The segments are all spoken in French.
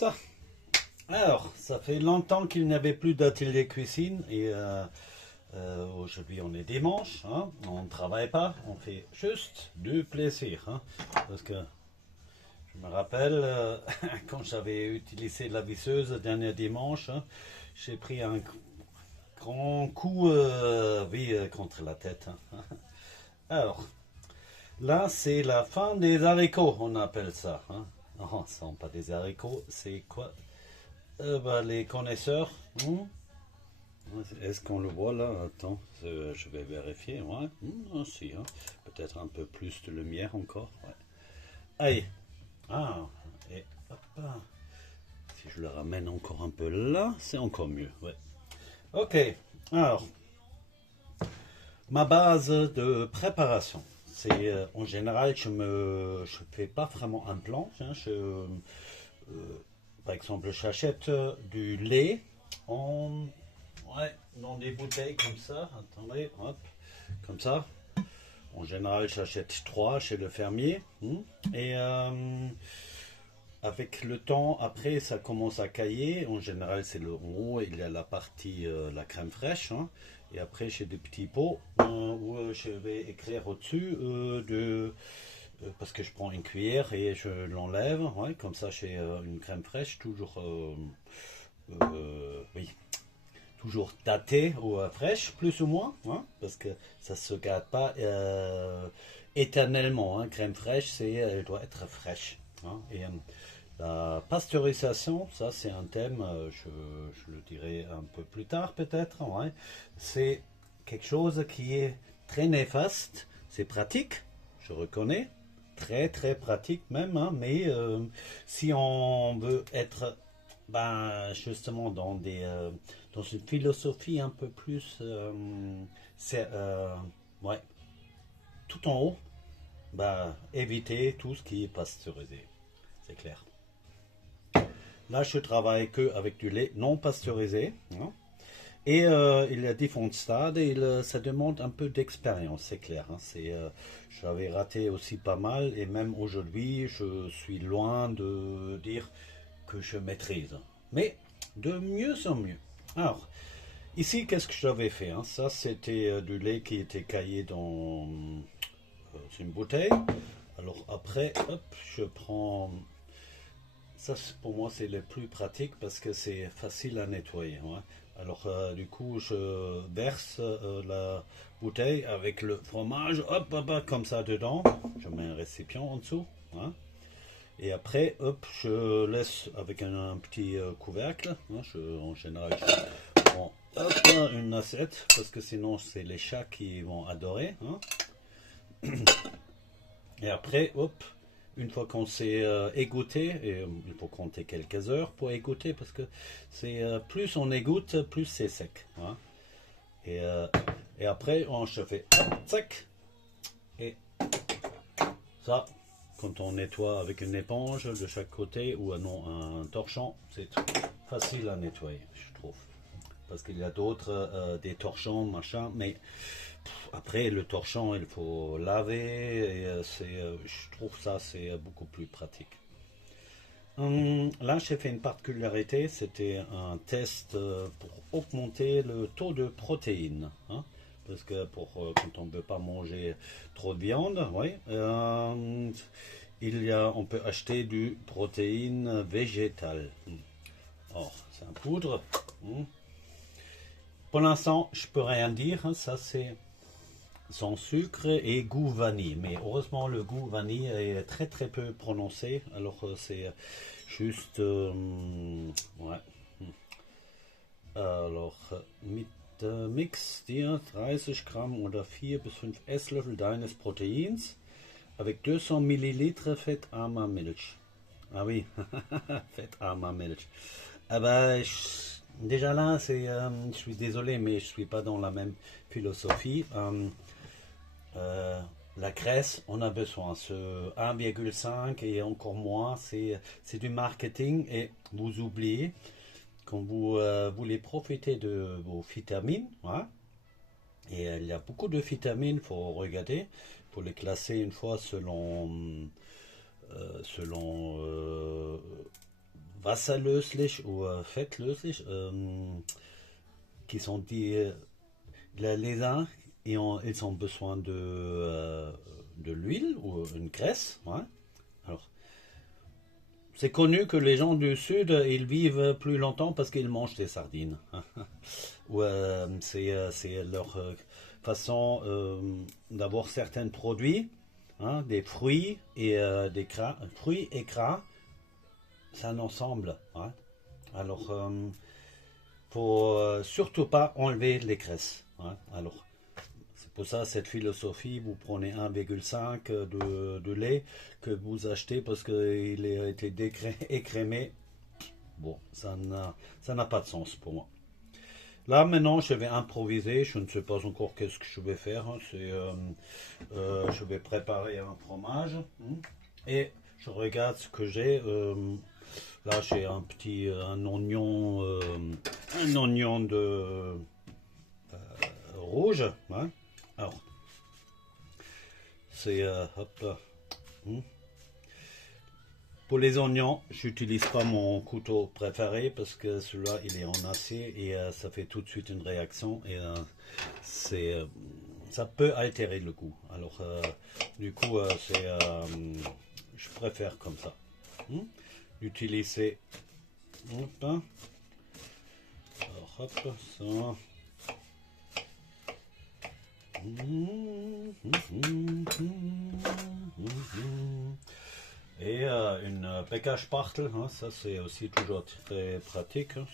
Ça. Alors, ça fait longtemps qu'il n'y avait plus d'atelier cuisine et aujourd'hui on est dimanche, hein, on ne travaille pas, on fait juste du plaisir. Hein, parce que je me rappelle quand j'avais utilisé la visseuse le dernier dimanche, hein, j'ai pris un grand coup oui, contre la tête. Hein. Alors, là c'est la fin des haricots, on appelle ça. Hein. Non, ce sont pas des haricots, c'est quoi? Bah, les connaisseurs, est-ce qu'on le voit là? Attends, je vais vérifier. Ouais. Ah, si, hein. Peut-être un peu plus de lumière encore. Ouais. Allez. Ah, et hop, si je le ramène encore un peu là, c'est encore mieux. Ouais. Ok, alors, ma base de préparation. C'est en général, je fais pas vraiment un plan. Hein, par exemple, j'achète du lait en, ouais, dans des bouteilles comme ça. Attendez, hop, comme ça. En général, j'achète 3 chez le fermier. Et avec le temps, après, ça commence à cailler. En général, c'est le en haut, il y a la partie, la crème fraîche. Hein. Et après, j'ai des petits pots où je vais écrire au-dessus parce que je prends une cuillère et je l'enlève. Ouais, comme ça, j'ai une crème fraîche, toujours, oui, toujours datée ou fraîche, plus ou moins. Hein, parce que ça ne se garde pas éternellement. Hein. Crème fraîche, elle doit être fraîche. Hein, et la pasteurisation, ça c'est un thème, je le dirai un peu plus tard peut-être. Ouais. C'est quelque chose qui est très néfaste. C'est pratique, je reconnais, très très pratique même, hein, mais si on veut être ben, justement dans une philosophie un peu plus c'est, ouais, tout en haut, ben, éviter tout ce qui est pasteurisé, c'est clair. Là, je travaille que avec du lait non pasteurisé. Hein. Et il y a différents stades et ça demande un peu d'expérience, c'est clair. Hein. J'avais raté aussi pas mal et même aujourd'hui, je suis loin de dire que je maîtrise. Mais de mieux en mieux. Alors, ici, qu'est-ce que j'avais fait? Hein. Ça, c'était du lait qui était caillé dans une bouteille. Alors après, hop, je prends ça, pour moi, c'est le plus pratique parce que c'est facile à nettoyer. Ouais. Alors, du coup, je verse la bouteille avec le fromage, hop, hop, hop, comme ça dedans. Je mets un récipient en dessous. Hein. Et après, hop, je laisse avec un petit couvercle. Hein. En général, je prends hop, une assiette parce que sinon, c'est les chats qui vont adorer. Hein. Et après, hop, une fois qu'on s'est égoutté, et il faut compter quelques heures pour égoutter, parce que c'est plus on égoutte, plus c'est sec. Hein. Et, euh, et après, je fais hop, tac, et ça, quand on nettoie avec une éponge de chaque côté ou non un torchon, c'est facile à nettoyer, je trouve. Parce qu'il y a d'autres, des torchons, machin, mais après le torchon, il faut laver, et je trouve ça c'est beaucoup plus pratique. Là, j'ai fait une particularité, c'était un test pour augmenter le taux de protéines. Hein, parce que quand on ne veut pas manger trop de viande, oui, on peut acheter du protéine végétale. Or, c'est un poudre. Pour l'instant, je peux rien dire. Hein, ça, c'est sans sucre et goût vanille. Mais heureusement, le goût vanille est très très peu prononcé. Alors, c'est juste. Ouais. Alors, mix dir 30 Gramm oder 4 bis 5 Esslöffel deines Proteins avec 200 Millilitres fettarmer Milch. Ah oui, fettarmer Milch. Ah bah, déjà là, je suis désolé, mais je suis pas dans la même philosophie. La graisse, on a besoin. Ce 1,5 et encore moins, c'est du marketing et vous oubliez quand vous voulez profiter de vos vitamines. Hein, et il y a beaucoup de vitamines, il faut regarder, il faut les classer une fois selon wasserlöslich ou fettlöslich, qui sont dit les uns ils ont besoin de l'huile ou une graisse. Ouais. Alors, c'est connu que les gens du sud ils vivent plus longtemps parce qu'ils mangent des sardines. Ou c'est leur façon d'avoir certains produits, hein, des fruits et des gras, fruits et gras, c'est un ensemble. Hein. Alors, faut surtout pas enlever les graisses. Hein. Alors, c'est pour ça cette philosophie, vous prenez 1,5 de lait que vous achetez parce qu'il a été écrémé. Bon, ça n'a pas de sens pour moi. Là maintenant, je vais improviser. Je ne sais pas encore qu'est-ce que je vais faire. Je vais préparer un fromage et je regarde ce que j'ai. Là, j'ai un oignon de rouge. Hein. Alors, c'est hop. Pour les oignons, j'utilise pas mon couteau préféré parce que celui-là il est en acier et ça fait tout de suite une réaction et ça peut altérer le goût. Alors du coup je préfère comme ça. Utiliser hop, alors, hop, ça. Et une Bäckerspachtel, hein, ça c'est aussi toujours très pratique. Hein,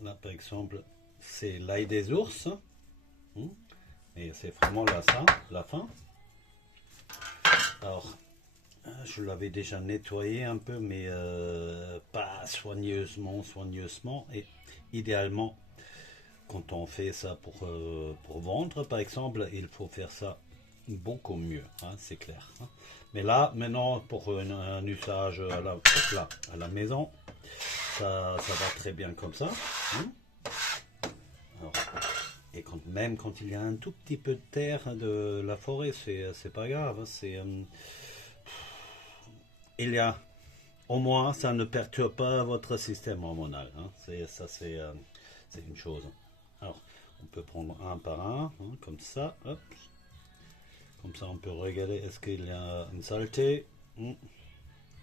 là, par exemple, c'est l'ail des ours. Hein, et c'est vraiment la fin. Alors, je l'avais déjà nettoyé un peu, mais pas soigneusement. Et idéalement, quand on fait ça pour vendre, par exemple, il faut faire ça beaucoup mieux, hein, c'est clair. Hein. Mais là, maintenant, pour un usage à la maison, ça va très bien comme ça. Hein. Alors, et même quand il y a un tout petit peu de terre de la forêt, c'est pas grave. Il y a au moins, ça ne perturbe pas votre système hormonal. Hein. C'est une chose. Alors, on peut prendre un par un, hein, comme ça. Hop. Comme ça, on peut regarder est-ce qu'il y a une saleté.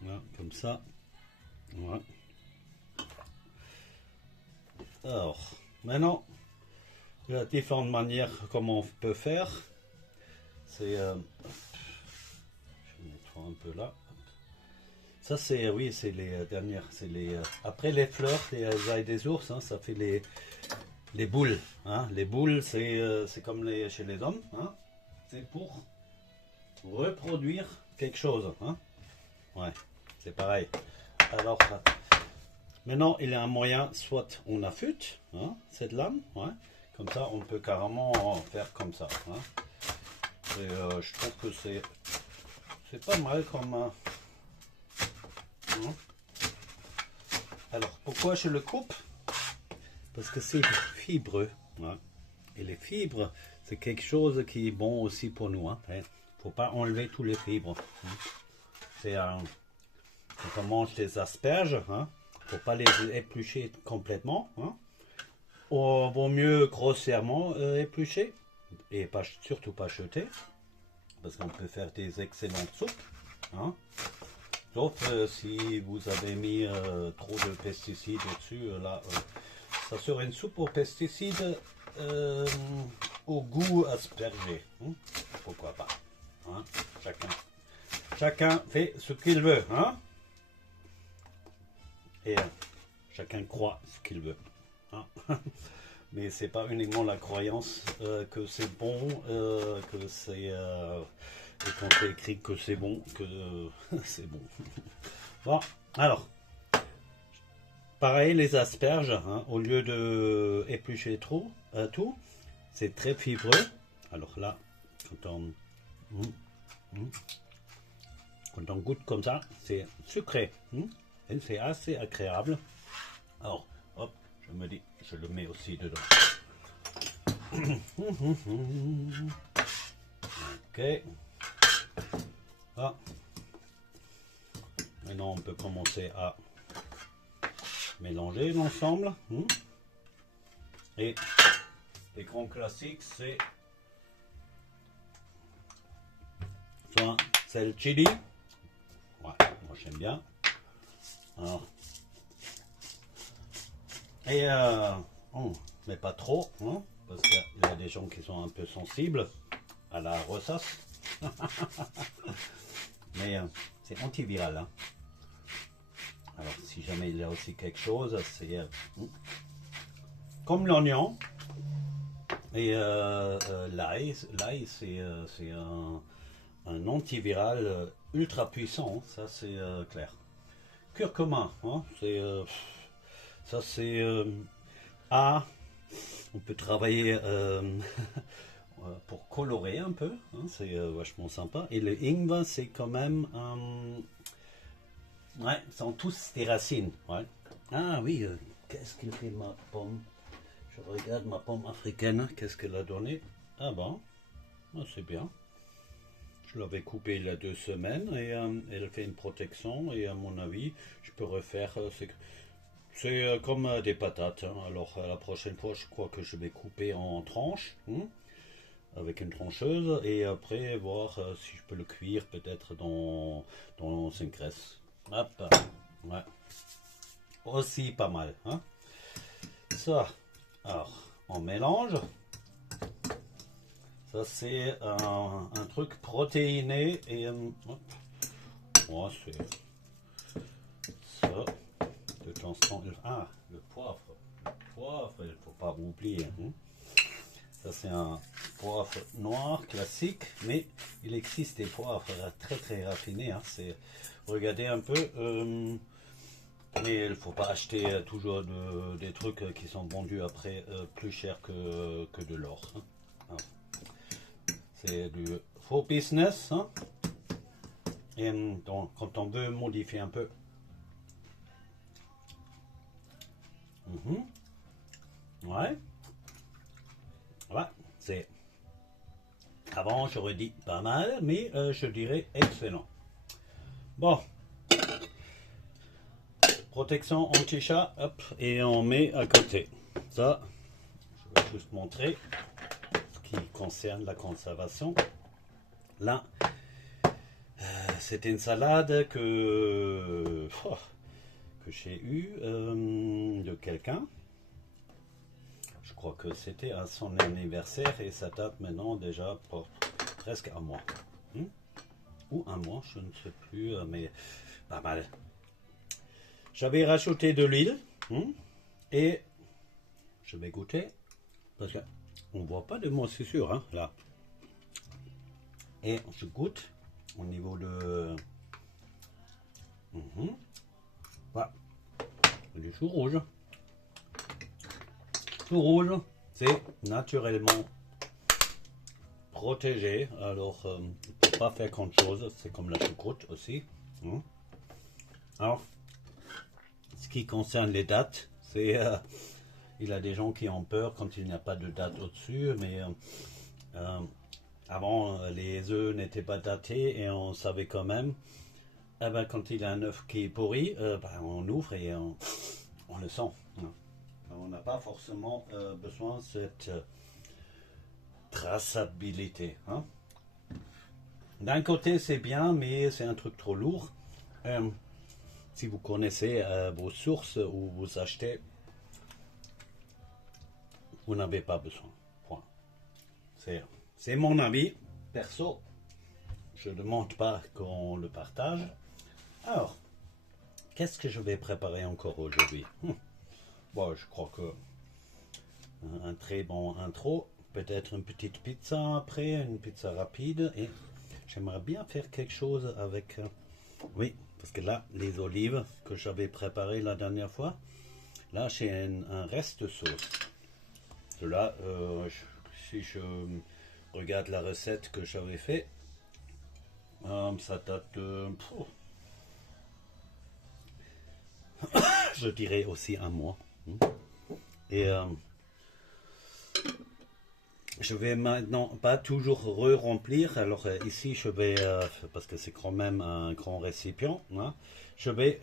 Voilà, comme ça. Voilà. Alors, maintenant, il y a différentes manières comment on peut faire. C'est, je vais mettre un peu là. Ça c'est, oui, c'est les dernières, c'est les après les fleurs, les ailes des ours, hein, ça fait les boules. Hein. Les boules, c'est comme chez les hommes. Hein. C'est pour reproduire quelque chose. Hein. Ouais, c'est pareil. Alors, maintenant, il y a un moyen, soit on affûte hein, cette lame, ouais, comme ça, on peut carrément faire comme ça. Hein. Et, je trouve que c'est pas mal comme... hein. Alors, pourquoi je le coupe? Parce que c'est fibreux. Hein. Et les fibres, c'est quelque chose qui est bon aussi pour nous. Hein. Faut pas enlever tous les fibres. Hein. C'est quand on mange des asperges, hein, faut pas les éplucher complètement. Hein. Ou vaut mieux grossièrement éplucher et pas, surtout pas jeter, parce qu'on peut faire des excellentes soupes. Hein. Sauf si vous avez mis trop de pesticides dessus, là, ça serait une soupe aux pesticides au goût aspergé. Hein. Pourquoi pas? Hein. Chacun fait ce qu'il veut. Hein. Et chacun croit ce qu'il veut. Hein. Mais c'est pas uniquement la croyance que c'est bon, que c'est... et quand c'est écrit que c'est bon, que c'est bon. Bon, alors, pareil les asperges, hein, au lieu de éplucher tout, c'est très fibreux. Alors là, quand on goûte comme ça, c'est sucré. Et c'est assez agréable. Alors, hop, je me dis, je le mets aussi dedans. Ok. Ah. on peut commencer à mélanger l'ensemble. Et les grands classiques, c'est soit c'est le chili. Ouais, moi j'aime bien. Alors, et mais pas trop, hein, parce qu'il y a des gens qui sont un peu sensibles à la ressasse. Mais c'est antiviral. Hein. Alors si jamais il y a aussi quelque chose, c'est comme l'oignon et l'ail. L'ail c'est un antiviral ultra puissant, ça c'est clair. Curcuma, hein, c'est ça c'est on peut travailler pour colorer un peu, hein, c'est vachement sympa. Et le ingwer, c'est quand même ouais, sont tous des racines. Ouais. Ah oui, qu'est-ce qu'il fait ma pomme? Je regarde ma pomme africaine, qu'est-ce qu'elle a donné? Ah bon, c'est bien. Je l'avais coupée il y a 2 semaines et elle fait une protection et à mon avis, je peux refaire. C'est comme des patates. Hein. Alors la prochaine fois, je crois que je vais couper en tranches avec une trancheuse et après voir si je peux le cuire peut-être dans une graisse. Hop, ouais. Aussi pas mal. Hein. Ça, alors on mélange. Ça c'est un truc protéiné et oh, c'est ça. De temps en temps, ah, le poivre. Le poivre, il ne faut pas oublier. Hein. Ça c'est un poivre noir classique, mais il existe des poivres très très raffinés. Hein. Regardez un peu, mais il ne faut pas acheter toujours des trucs qui sont vendus après plus cher que de l'or. Hein. Ah. C'est du faux business. Hein. Et donc, quand on veut modifier un peu. Ouais. Voilà, c'est. Avant, j'aurais dit pas mal, mais je dirais excellent. Bon. Protection anti-chat, hop, et on met à côté. Ça, je vais juste montrer ce qui concerne la conservation. Là, c'est une salade que j'ai eue de quelqu'un. Je crois que c'était à son anniversaire et ça date maintenant déjà pour presque un mois. Ou un mois, je ne sais plus, mais pas mal. J'avais rajouté de l'huile et je vais goûter parce qu'on ne voit pas de moisissure hein, là. Et je goûte au niveau de voilà. Du chou rouge. Chou rouge, c'est naturellement protégé. Alors, il ne faut pas faire grand chose. C'est comme la choucroute aussi. Alors, ce qui concerne les dates, c'est il y a des gens qui ont peur quand il n'y a pas de date au-dessus, mais avant les œufs n'étaient pas datés et on savait quand même. Eh ben, quand il y a un œuf qui est pourri, on ouvre et on le sent. On n'a pas forcément besoin de cette traçabilité. Hein. D'un côté c'est bien, mais c'est un truc trop lourd. Si vous connaissez vos sources où vous achetez, vous n'avez pas besoin. Point. C'est mon avis perso. Je ne demande pas qu'on le partage. Alors, qu'est-ce que je vais préparer encore aujourd'hui? Bon, je crois que un très bon intro. Peut-être une petite pizza après, une pizza rapide. Et j'aimerais bien faire quelque chose avec... oui, parce que là, les olives que j'avais préparées la dernière fois, là, j'ai un reste de sauce. Cela, si je regarde la recette que j'avais fait, ça date de... je dirais aussi un mois. Et je vais maintenant pas toujours re-remplir. Alors ici, je vais, parce que c'est quand même un grand récipient, hein, je vais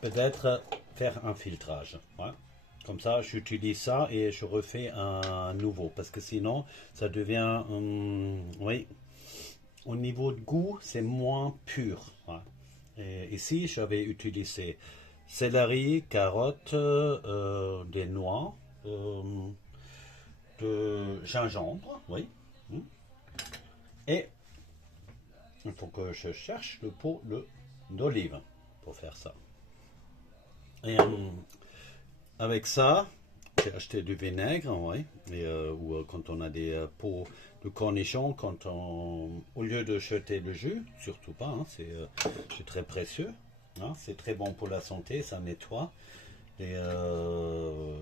peut-être faire un filtrage. Ouais. Comme ça, j'utilise ça et je refais un nouveau. Parce que sinon, ça devient, oui, au niveau de goût, c'est moins pur. Ouais. Et ici, j'avais utilisé céleri, carottes, des noix, de gingembre, oui. Et il faut que je cherche le pot d'olive pour faire ça. Et avec ça, j'ai acheté du vinaigre, oui. Et, ou quand on a des pots de cornichons, au lieu de jeter le jus, surtout pas, hein, c'est très précieux. Hein, c'est très bon pour la santé, ça nettoie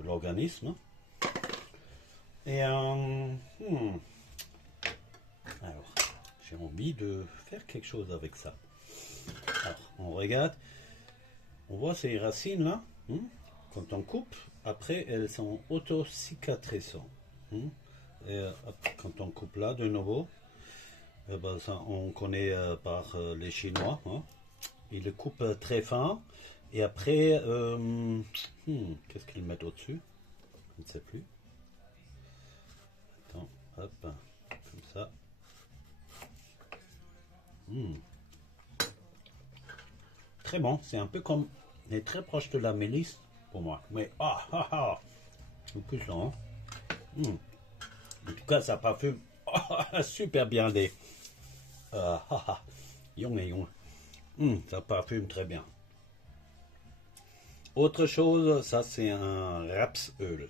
l'organisme. Et alors, j'ai envie de faire quelque chose avec ça. Alors, on regarde, on voit ces racines là, quand on coupe, après elles sont auto-cicatrisantes. Et quand on coupe là de nouveau, ben, ça, on connaît par les Chinois, hein. Ils le coupent très fin et après, qu'est-ce qu'ils mettent au-dessus? Je ne sais plus. Attends, hop, comme ça. Très bon, c'est un peu comme, il est très proche de la mélisse pour moi. Mais c'est plus ça, hein. En tout cas, ça parfume super bien les. Yong et yong. Ça parfume très bien. Autre chose, ça c'est un rapsöl.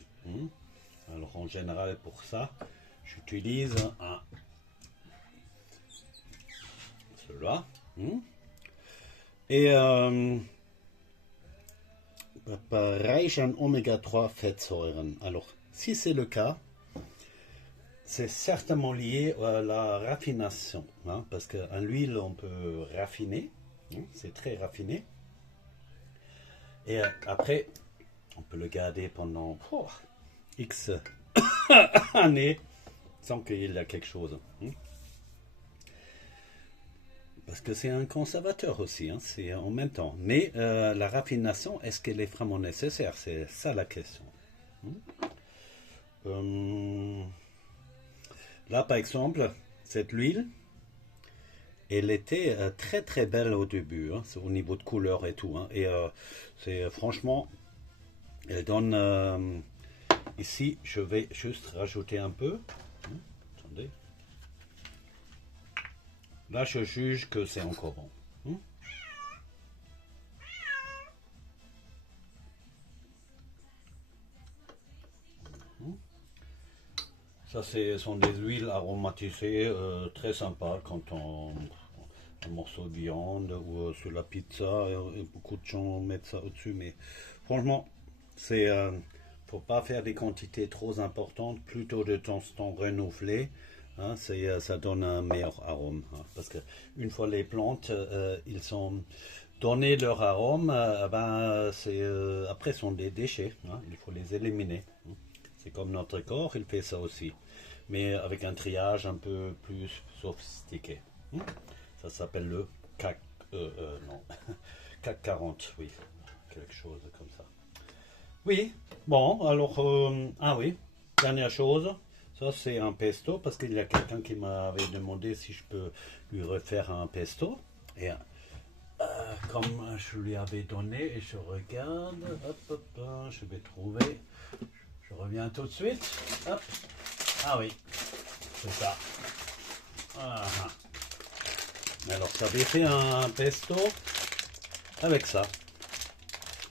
Alors en général pour ça, j'utilise celui-là. Et reich en oméga 3 fettsäuren. Alors si c'est le cas, c'est certainement lié à la raffination, hein, parce qu'en huile on peut raffiner, hein, c'est très raffiné. Et après, on peut le garder pendant X années sans qu'il y ait quelque chose. Hein. Parce que c'est un conservateur aussi, hein, c'est en même temps. Mais la raffination, est-ce qu'elle est vraiment nécessaire? C'est ça la question. Là, par exemple, cette huile, elle était très très belle au début, hein, au niveau de couleur et tout. Hein, et c'est franchement, elle donne. Ici, je vais juste rajouter un peu. Attendez. Là, je juge que c'est encore bon. Ça, sont des huiles aromatisées très sympas quand un morceau de viande ou sur la pizza. Beaucoup de gens mettent ça au-dessus, mais franchement, c'est faut pas faire des quantités trop importantes, plutôt de temps en temps renouveler. Hein, ça donne un meilleur arôme. Hein, parce que une fois les plantes, ils sont donnés leur arôme, après sont des déchets. Hein, il faut les éliminer. Hein. C'est comme notre corps, il fait ça aussi. Mais avec un triage un peu plus sophistiqué. Ça s'appelle le CAC, non, CAC 40, oui. Quelque chose comme ça. Oui, bon, alors, oui, dernière chose. Ça, c'est un pesto, parce qu'il y a quelqu'un qui m'avait demandé si je peux lui refaire un pesto. Et comme je lui avais donné, et je regarde, je vais trouver. Je reviens tout de suite. Hop. Ah oui, c'est ça. Alors, ça avait fait un pesto avec ça.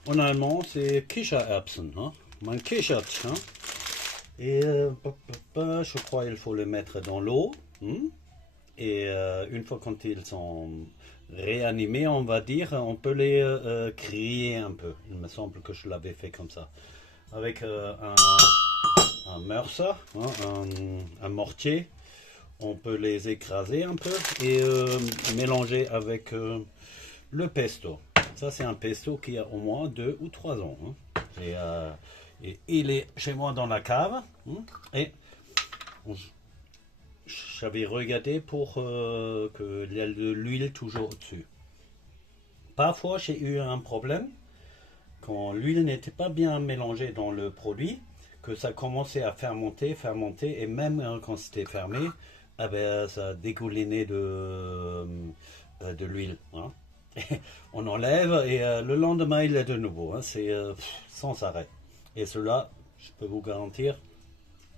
En allemand, c'est Kichererbsen. Hein? Man kichert. Hein? Et je crois qu'il faut le mettre dans l'eau. Et une fois quand ils sont réanimés, on va dire, on peut les griller un peu. Il me semble que je l'avais fait comme ça. Avec un mörser, hein, un mortier. On peut les écraser un peu et mélanger avec le pesto. Ça, c'est un pesto qui a au moins 2 ou 3 ans. Hein. Et il est chez moi dans la cave. Et j'avais regardé pour qu'il y a de l'huile toujours au-dessus. Parfois, j'ai eu un problème quand l'huile n'était pas bien mélangée dans le produit, que ça commençait à fermenter, et même quand c'était fermé, eh ben, ça dégoulinait de l'huile. Hein. On enlève et le lendemain, il est de nouveau. Hein. C'est sans arrêt. Et cela, je peux vous garantir,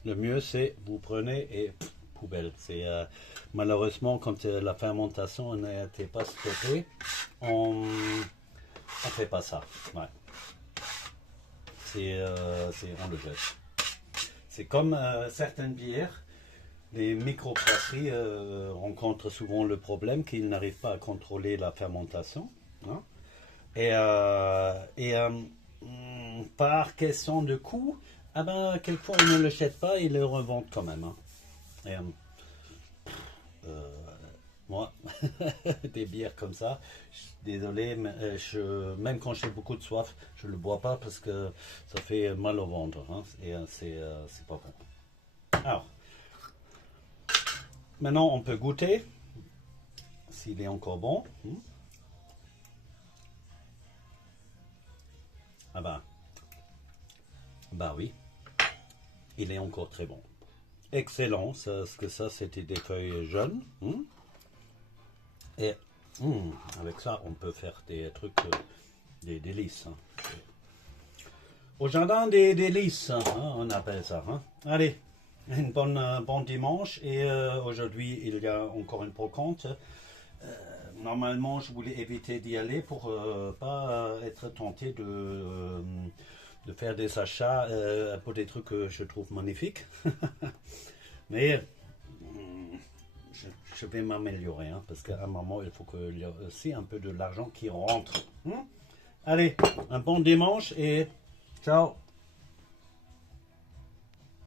le mieux c'est vous prenez et poubelle. C'est malheureusement quand la fermentation n'était pas stoppée, on fait pas ça. Ouais. On le jette. C'est comme certaines bières, les microbrasseries rencontrent souvent le problème qu'ils n'arrivent pas à contrôler la fermentation. Hein. Et par question de coût, ah ben, quelquefois on ne le jette pas, ils le revendent quand même. Hein. Et, moi, des bières comme ça, désolé, mais même quand j'ai beaucoup de soif, je ne le bois pas parce que ça fait mal au ventre. Hein, et c'est pas bon. Alors, maintenant on peut goûter s'il est encore bon. Ah bah oui, il est encore très bon. Excellent, parce que ça c'était des feuilles jeunes. Et avec ça on peut faire des trucs, des délices. Hein. Au jardin des délices, hein, on appelle ça. Hein. Allez, bon dimanche. Et aujourd'hui il y a encore une brocante. Normalement, je voulais éviter d'y aller pour pas être tenté de faire des achats pour des trucs que je trouve magnifiques. Mais je vais m'améliorer hein, parce qu'à un moment, il faut qu'il y ait aussi un peu de l'argent qui rentre. Allez, un bon dimanche et ciao!